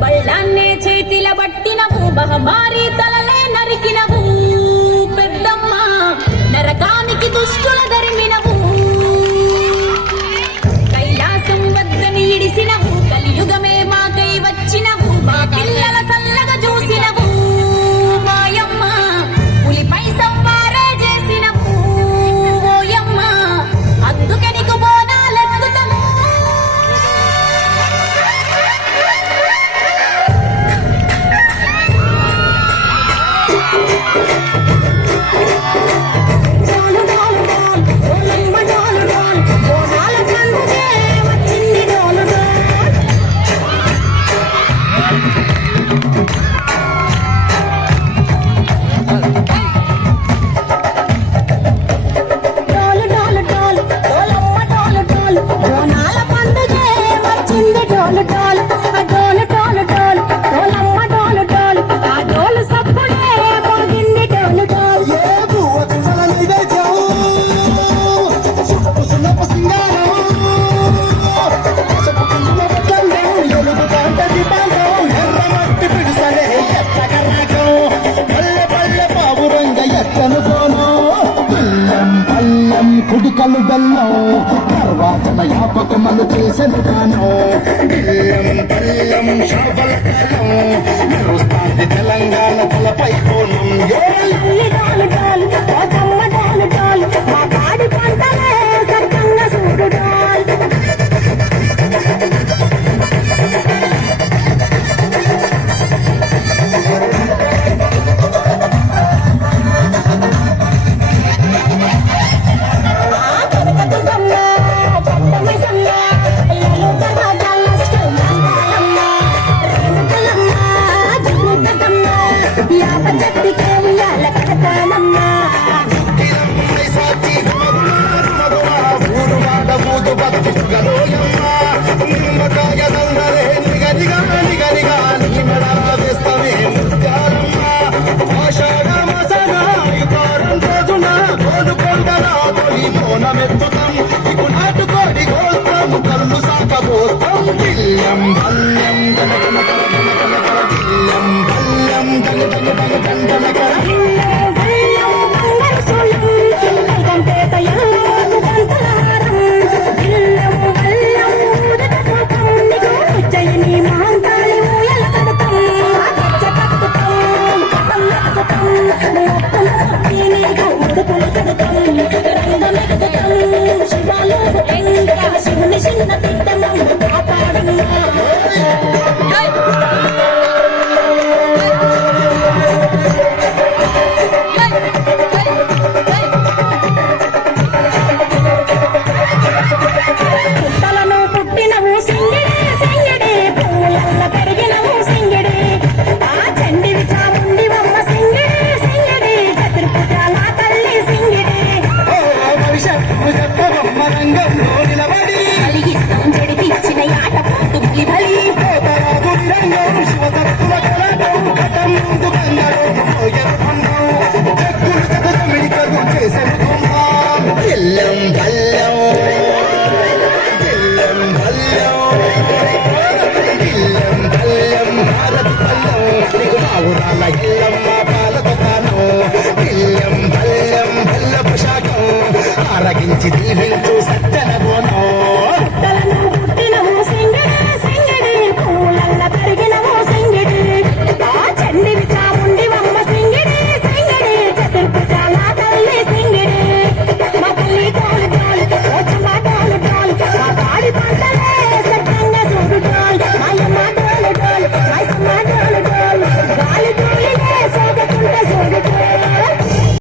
బళ్ళాన్నే చేతిల పట్టినవు బహమారి తలలే నరికినవు పెద్దమ్మ నరకానికి దుష్టుల ధరిమినవు కైలాసం వద్దని ఇడిసినవు కలియుగమే మాకై వచ్చినవు మా పిల్లల చల్లగా చూసినవు మాయమ్మ పులిపై సంవారే చేసినవు ఓయమ్మ అందుకే నీకు బోనాలెత్తుతాము కుడికలు బెల్లం తర్వాతన యాపకమలు చేసెను గాను బిల్లం బెల్లం షాపల కాలం మెరుస్తాంది తెలంగాణ తలపై కోణం నాటుకోడి కోస్తాం కళ్ళు సాకపోస్తాం జిల్లం బల్లం జిల్లం బల్లం శివుని చిన్న పిట్ట కాపాడమ్మా